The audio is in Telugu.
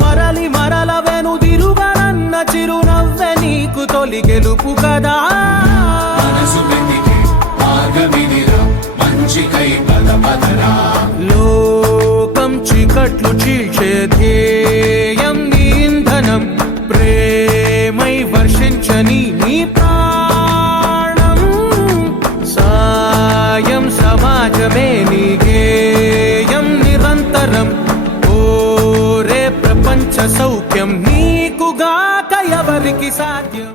మరలి మరల వెను తిరుగనన్న చిరునవ్వె నీకు తొలి గెలుపు కదా. మనసు వెతికే మార్గమిదిరా మంచికై పద పదరా. లోకం చీకట్లు చీల్చే ధ్యేయం నీ ఇంధనం ప్రేమై వర్షించని నీ ప్రాణం. సాయం సమాజమే నీ సౌఖ్యం నీకుగాక ఎవరికి సాధ్యం?